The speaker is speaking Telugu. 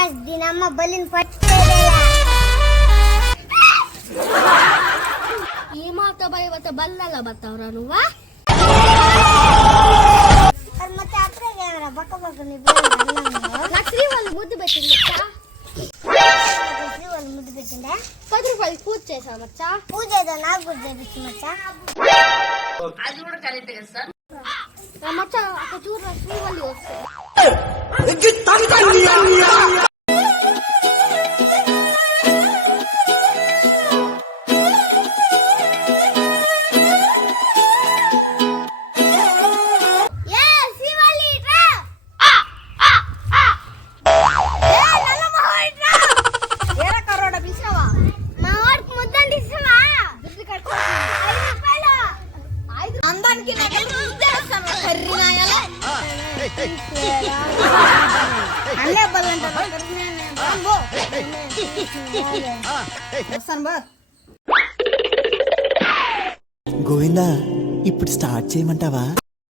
రంగాస్ దీనమ్మ బలిని పట్టేదేలా ఈ మాట భయవత బల్లలా బతావరా నువ్వా ಮತ್ತೆ ಅಪ್ರೆ ಗೆವರ ಬಕ್ಕ ಬಕ್ಕ ನಿ నాకు శ్రీ వాళ్ళు ముద్దు పెట్టింది మచ్చా వాళ్ళు ముద్దు పెట్టిందా 10 రూపాయలు పూజ చేసా మచ్చా పూజ ఏదో నాకు కూడా చేపించు మచ్చా అది కూడా కరెక్ట్ కదా సార్ మచ్చా అక్కడ చూడరా శ్రీ వాళ్ళు వస్తే గోవిందా ఇప్పుడు స్టార్ట్ చేయమంటావా?